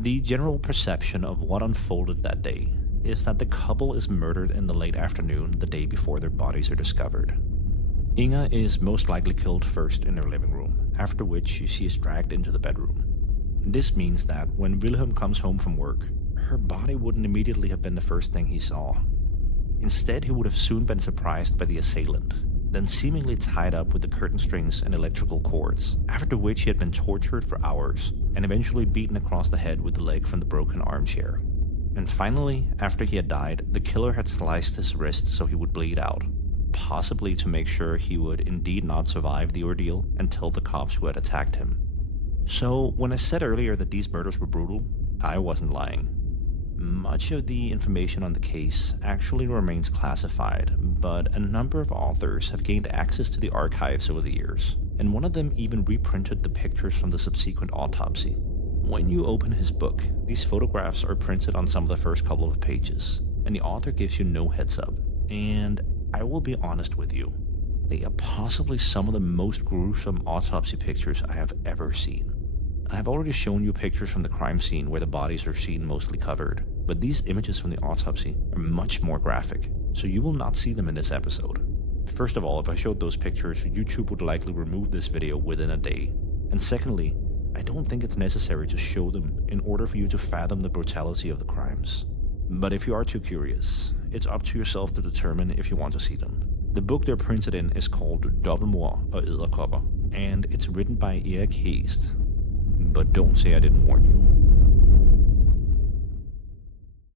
The general perception of what unfolded that day is that the couple is murdered in the late afternoon the day before their bodies are discovered. Inga is most likely killed first in her living room, after which she is dragged into the bedroom. This means that when Vilhelm comes home from work, her body wouldn't immediately have been the first thing he saw. Instead, he would have soon been surprised by the assailant, then seemingly tied up with the curtain strings and electrical cords, after which he had been tortured for hours and eventually beaten across the head with the leg from the broken armchair. And finally, after he had died, the killer had sliced his wrist so he would bleed out, possibly to make sure he would indeed not survive the ordeal and tell the cops who had attacked him. So, when I said earlier that these murders were brutal, I wasn't lying. Much of the information on the case actually remains classified, but a number of authors have gained access to the archives over the years, and one of them even reprinted the pictures from the subsequent autopsy. When you open his book, these photographs are printed on some of the first couple of pages, and the author gives you no heads up. And I will be honest with you, they are possibly some of the most gruesome autopsy pictures I have ever seen. I have already shown you pictures from the crime scene where the bodies are seen mostly covered, but these images from the autopsy are much more graphic, so you will not see them in this episode. First of all, if I showed those pictures, YouTube would likely remove this video within a day. And secondly, I don't think it's necessary to show them in order for you to fathom the brutality of the crimes. But if you are too curious, it's up to yourself to determine if you want to see them. The book they're printed in is called Dobbeltmord og Edderkopper, and it's written by Erik Heest. But don't say I didn't warn you.